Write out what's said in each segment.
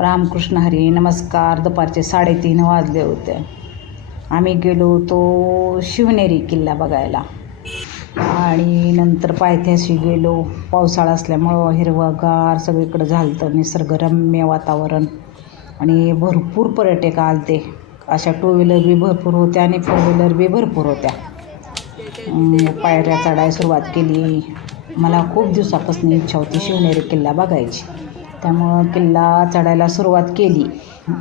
रामकृष्ण हरी नमस्कार. दुपारचे साडेतीन वाजले होते. आम्ही गेलो होतो शिवनेरी किल्ला बघायला. आणि नंतर पायथ्याशी गेलो. पावसाळा असल्यामुळं हिरवागार सगळीकडं झालं निसर्गरम्य वातावरण. आणि भरपूर पर्यटक आलते. अशा टू व्हीलर बी भरपूर होत्या आणि फोर व्हीलर बी भरपूर होत्या. पायऱ्या चढायला सुरुवात केली. मला खूप दिवसापासून इच्छा होती शिवनेरी किल्ला बघायची. त्यामुळं किल्ला चढायला सुरुवात केली.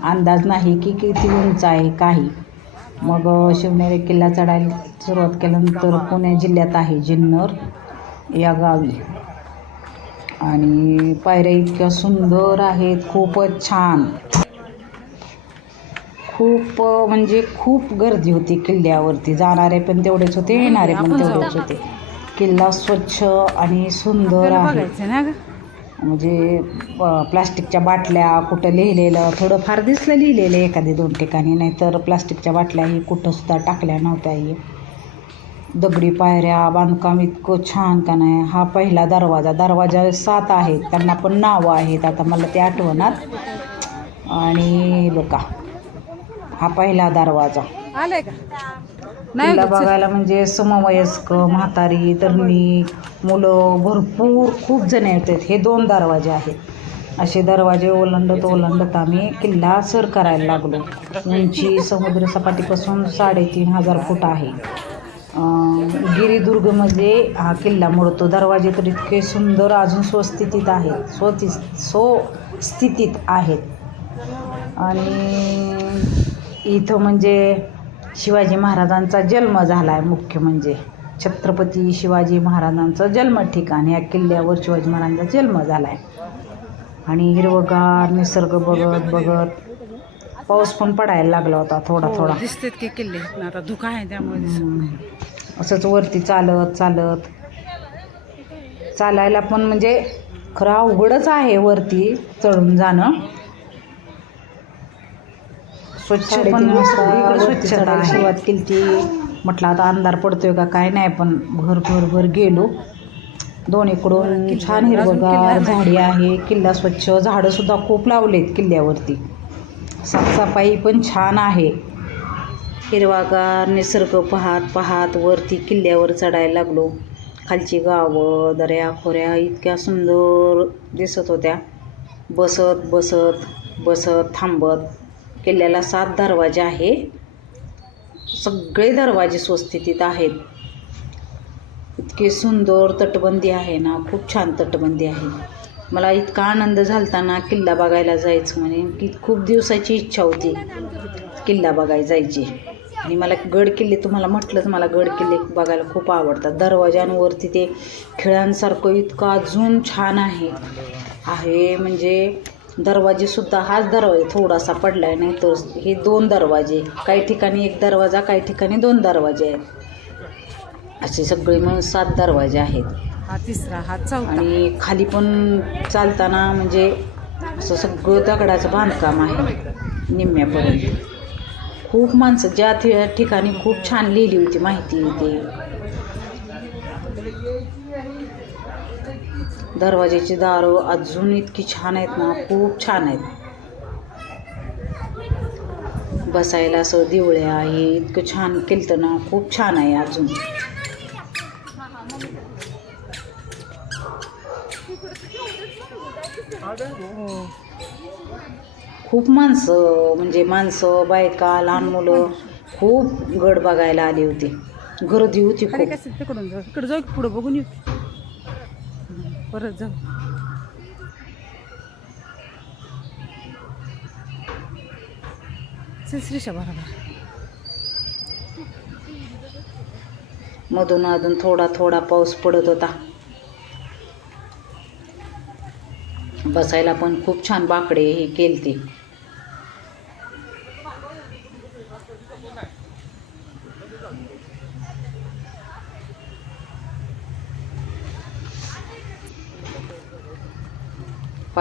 अंदाज नाही की किती उंच आहे काही. मग शिवनेरी किल्ला चढायला सुरुवात केल्यानंतर पुणे जिल्ह्यात आहे जुन्नर या गावी. आणि पायऱ्या इतक्या सुंदर आहेत खूपच छान. खूप म्हणजे खूप गर्दी होती किल्ल्यावरती. जाणारे पण तेवढेच होते येणारे पण तेवढेच होते. किल्ला स्वच्छ आणि सुंदर आहे. म्हणजे प्लास्टिकच्या बाटल्या कुठं लिहिलेलं थोडंफार दिसलं लिहिलेलं एखादी दोन ठिकाणी नाहीतर प्लास्टिकच्या बाटल्याही कुठंसुद्धा टाकल्या नव्हत्याही दगडी पायऱ्या बांधकाम इतकं छान का नाही हा पहिला दरवाजा. दरवाजा सात आहेत त्यांना पण नावं आहेत आता मला ते आठवणार. आणि बघा हा पहिला दरवाजा. आलंय का? नाही. बघायला म्हणजे समवयस्क म्हातारी तरुणी मुलं भरपूर खूप जण येतात. हे दोन दरवाजे आहेत. असे दरवाजे ओलांडत ओलांडत आम्ही किल्ला सर करायला लागलो. उंची समुद्रसपाटीपासून साडेतीन हजार फूट आहे. गिरिदुर्गमध्ये हा किल्ला मोडतो. दरवाजे तर इतके सुंदर अजून स्वस्थितीत आहेत. स्वती सो स्थितीत आहेत. आणि इथं म्हणजे शिवाजी महाराजांचा जन्म झाला आहे मुख्य म्हणजे. छत्रपती शिवाजी महाराजांचं जन्म ठिकाण या किल्ल्यावर शिवाजी महाराजांचा जन्म झाला आहे आणि हिरवगार निसर्ग बघत बघत पाऊस पण पडायला लागला होता थोडा हो, थोडा. दिसतेत की किल्ले. आता धुका आहे त्यामुळे. असंच वरती चालत चालत. चालायला पण म्हणजे खरं अवघडच आहे वरती चढून जाणं. स्वच्छ पण स्वच्छता. सुरुवात केली ती म्हटलं आता अंधार पडतोय का काय नाही पण भर भर भर गेलो. दोन्हीकडून छान हिरवगार झाडी आहे किल्ला स्वच्छ झाडं सुद्धा खूप लावलेत किल्ल्यावरती. साफसफाई पण छान आहे. हिरवागार निसर्ग पाहत पाहत वरती किल्ल्यावर चढायला लागलो. खालची गावं दऱ्या खोऱ्या इतक्या सुंदर दिसत होत्या. बसत बसत बसत थांबत. किल्ल्याला सात दरवाजे आहे. सगळे दरवाजे स्वस्थितीत आहेत. इतके सुंदर तटबंदी आहे ना खूप छान तटबंदी आहे. मला इतका आनंद झालताना किल्ला बघायला जायचं म्हणे. की खूप दिवसाची इच्छा होती किल्ला बघाय जायची. आणि मला गड किल्ले तुम्हाला म्हटलंच मला गड किल्ले बघायला खूप आवडतात. दरवाज्यांवरती ते खिळ्यांसारखं इतकं अजून छान आहे. आहे म्हणजे दरवाजेसुद्धा हाच दरवाजा थोडासा पडला आहे नाही तर हे दोन दरवाजे. काही ठिकाणी एक दरवाजा काही ठिकाणी दोन दरवाजे आहेत. असे सगळे मिळून सात दरवाजे आहेत. हा तिसरा हा चौथा. आणि खाली पण चालताना म्हणजे असं सगळं दगडाचं बांधकाम आहे निम्म्यापर्यंत. खूप माणसं ज्या ठिकाणी खूप छान लिहिली होती माहिती ते दरवाजेची दारू अजून इतकी छान आहेत ना खूप छान आहेत. बसायला असं दिवळ्या आहे इतकं छान केलं ना खूप छान आहे अजून. खूप माणसं म्हणजे माणसं बायका लहान मुलं खूप गड बघायला आली होती. गर्दी होती अरे कसं तिकडून जाऊ. इकडे जाऊ की पुढं बघून येऊ. परत जाऊ. चल श्रीषा बरोबर मधून अधून थोडा थोडा पाऊस पडत होता. बसायला पण खूप छान बाकडे हे केलते.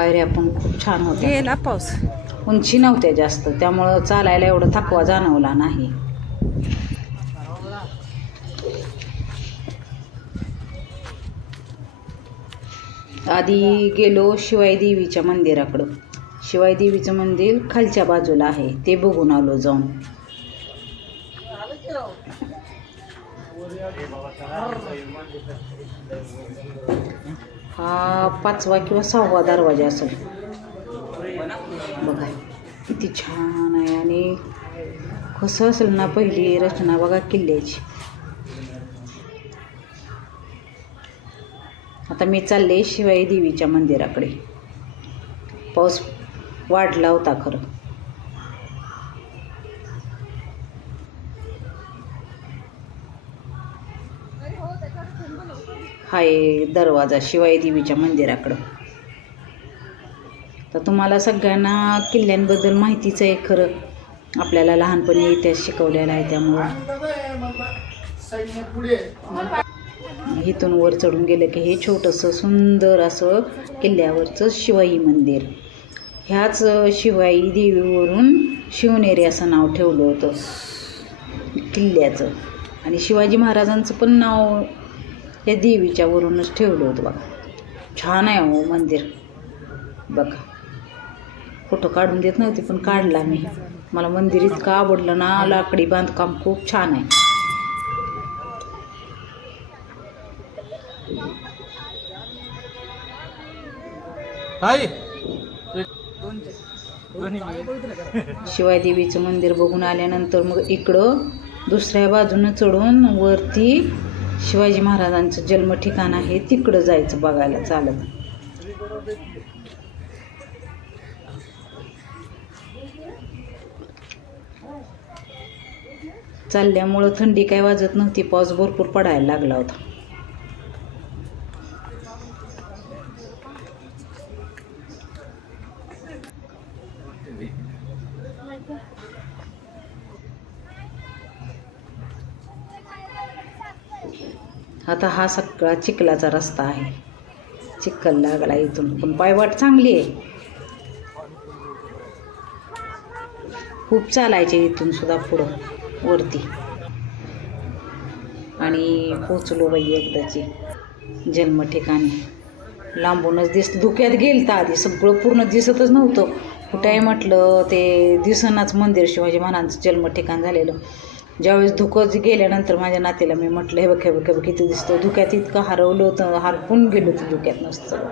पायऱ्या पण खूप छान होत्या. गेला पाऊस. उंची नव्हत्या जास्त त्यामुळं चालायला एवढं थकवा जाणवला नाही. आधी गेलो शिवाई देवीच्या मंदिराकडं. शिवाय देवीचं मंदिर खालच्या बाजूला आहे ते बघून आलो जाऊन. हा पाचवा किंवा सहावा दरवाजा असेल. बघा किती छान आहे आणि कसं असेल ना पहिली रचना बघा किल्ल्याची. आता मी चालले शिवाई देवीच्या मंदिराकडे. पाऊस वाढला होता खरं. हाय दरवाजा शिवाई देवीच्या मंदिराकडं. तर तुम्हाला सगळ्यांना किल्ल्यांबद्दल माहितीच आहे खरं. आपल्याला लहानपणी इतिहास शिकवलेला आहे त्यामुळं. इथून वर चढून गेलं की हे छोटंसं सुंदर असं किल्ल्यावरचं शिवाई मंदिर. ह्याच शिवाई देवीवरून शिवनेरी असं नाव ठेवलं होतं किल्ल्याचं. आणि शिवाजी महाराजांचं पण नाव या देवीच्या वरूनच ठेवलं होतं बघा. छान आहे हो मंदिर. बघा. फोटो काढून देत नव्हते पण काढला मी. मला मंदिर इतकं आवडलं ना लाकडी बांधकाम खूप छान आहे. हाय शिवाय देवीचं मंदिर बघून आल्यानंतर मग इकडं दुसऱ्या बाजूनं चढून वरती शिवाजी महाराजांचं जन्म ठिकाण आहे तिकडं जायचं बघायला चालत. चालल्यामुळं थंडी काय वाजत नव्हती पाऊस भरपूर पडायला लागला होता. आता हा सगळा चिखलाचा रस्ता आहे. चिखल लागला इथून. पण पायवाट चांगली आहे. खूप चालायचे इथून सुद्धा पुढं वरती. आणि पोचलो बाई एकदाची. जन्म ठिकाणी. लांबूनच दिस धुक्यात गेलं तर आधी. सगळं पूर्ण दिसतच नव्हतं. कुठेही म्हटलं ते दिसनाच मंदिर शिवाजी महाराजांचं जन्म ठिकाण झालेलं. ज्यावेळेस धुकं गेल्यानंतर माझ्या नातीला मी म्हटलं हे बघ हे बघ हे बघ किती दिसतं धुक्यात इतकं हरवलं होतं हरपून गेलो होतं धुक्यात नसतं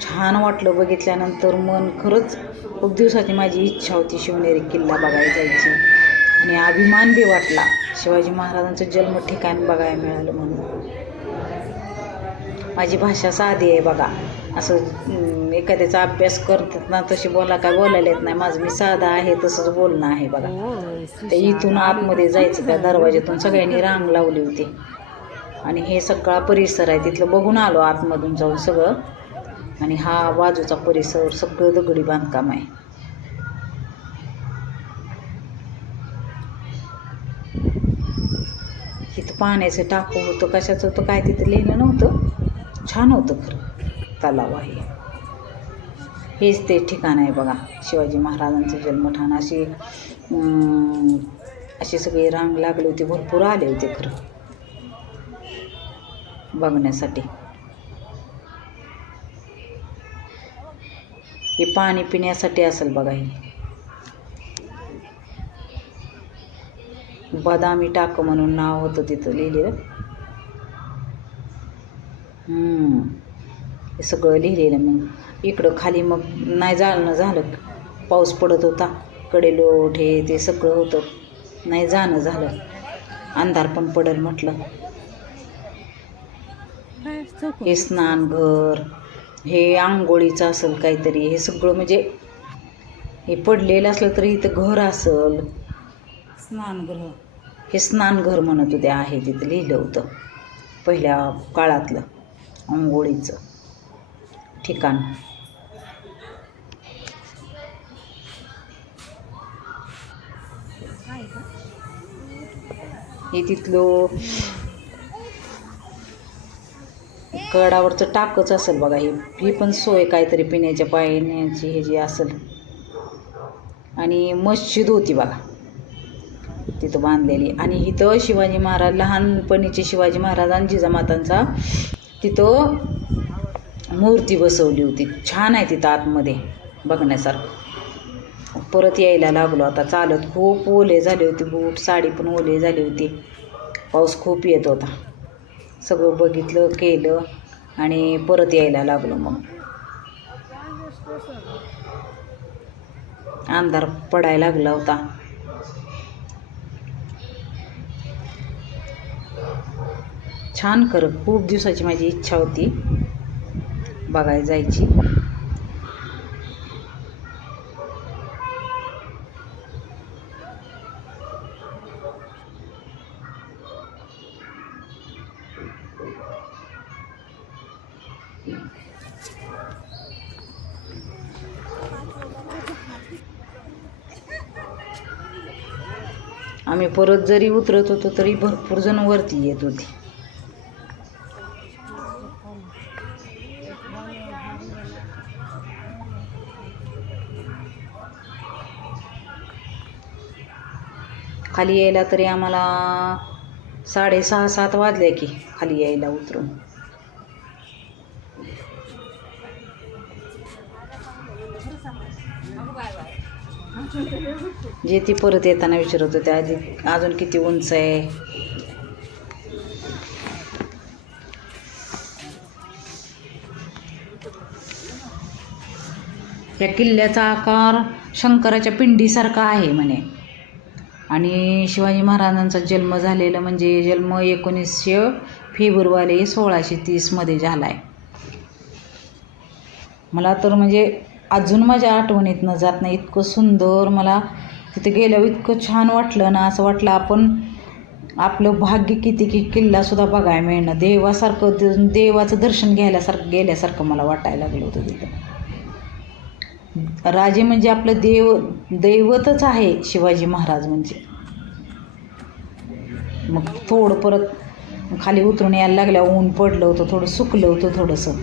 छान वाटलं बघितल्यानंतर मन. खरंच खूप दिवसाची माझी इच्छा होती शिवनेरी किल्ला बघायला जायची. आणि अभिमान बी वाटला. शिवाजी महाराजांचं जन्म ठिकाण बघायला मिळालं म्हणून. माझी भाषा साधी आहे बघा. असं एखाद्याचा अभ्यास करतात ना तशी बोला काय बोलायला येत नाही. माझं मी साधा आहे तसंच बोलणं आहे बघा. ते इथून आतमध्ये जायचं त्या दरवाज्यातून सगळ्यांनी रांग लावली होती. आणि हे सगळा परिसर आहे तिथलं बघून आलो आतमधून जाऊन सगळं. आणि हा बाजूचा परिसर सगळं दगडी बांधकाम आहे. इथं पाण्याचं टाकू होतं कशाचं होतं काय तिथं लिहिलं नव्हतं. छान होतं खरं. तलाव आहे. हेच ते ठिकाण आहे बघा. शिवाजी महाराजांचं जन्मठाण. अशी अशी सगळी रांग लागली होती. भरपूर आले होते खरं. बघण्यासाठी. हे पाणी पिण्यासाठी असेल बघा हे. बदामी टाक म्हणून नाव होतं तिथं लिहिलेलं. हम्म. हे सगळं लिहिलेलं मग. इकडं खाली मग नाही जाणं झालं पाऊस पडत होता कडेलोट हे ते सगळं होतं. नाही जाणं झालं. अंधार पण पडेल म्हटलं. हे स्नानघर हे आंघोळीचं असेल काहीतरी हे सगळं म्हणजे हे पडलेलं असलं तरी इथं घर असल. स्नानगृह हे स्नानघर म्हणत होते आहे तिथं लिहिलं होतं. पहिल्या काळातलं आंघोळीचं. ठिकाण. हे तिथलं कडावरचं टाकच असेल बघा. ही ही पण सोय काहीतरी पिण्याच्या पाण्याची हे जी असेल. आणि मस्जिद होती बघा. तिथं बांधलेली. आणि इथं शिवाजी महाराज लहानपणीचे शिवाजी महाराज आणि जिजामातांचा तिथं मूर्ती बसवली होती. छान आहे तिथं आतमध्ये बघण्यासारखं. परत यायला लागलो. आता चालत खूप ओले झाले होते बूट साडी पण ओले झाली होती. पाऊस खूप येत होता. सगळं बघितलं केलं आणि परत यायला लागलो मग. अंधार पडायला लागला होता. छान कर खूप दिवसाची माझी इच्छा होती. बघायला जायची. आम्ही परत जरी उतरत होतो तरी भरपूर जण वरती येत होती. खाली यायला तरी आम्हाला साडेसहा सात वाजले की खाली यायला उतरून. जे ती परत येताना विचारत होते आधी अजून किती उंच आहे? या किल्ल्याचा आकार शंकराच्या पिंडीसारखा आहे म्हणे. आणि शिवाजी महाराजांचा जन्म झालेला म्हणजे जन्म एकोणीसशे फेब्रुवारी सोळाशे तीसमध्ये झाला आहे मला तर म्हणजे अजून माझ्या आठवणीतनं जात नाही इतकं सुंदर मला तिथे गेल्यावर इतकं छान वाटलं ना असं वाटलं आपण आपलं भाग्य किती की किल्लासुद्धा बघायला मिळणं. देवासारखं देवाचं दर्शन घ्यायल्यासारखं गेल्यासारखं मला वाटायला लागलं होतं तिथं. राजे म्हणजे आपलं देव दैवतच आहे शिवाजी महाराज म्हणजे. मग थोडं परत खाली उतरून यायला लागल्या ऊन पडलं होतं थोडं सुकलं होतं थोडंसं.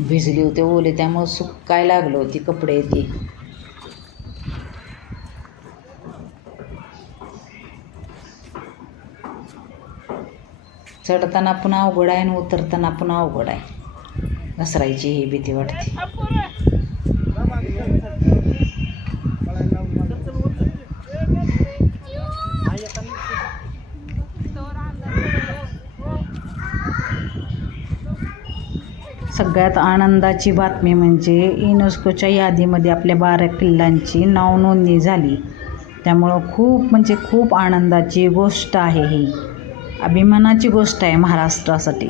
भिजली होते ओले त्यामुळं सुकाय लागलं होती कपडे ती. चढताना पुन्हा अवघड आहे आणि उतरताना पुन्हा अवघड आहे. घसरायची ही भीती वाटते. सगळ्यात आनंदाची बातमी म्हणजे युनेस्कोच्या यादीमध्ये आपल्या बारा किल्ल्यांची नाव नोंदणी झाली. त्यामुळं खूप म्हणजे खूप आनंदाची गोष्ट आहे ही. अभिमानाची गोष्ट आहे महाराष्ट्रासाठी.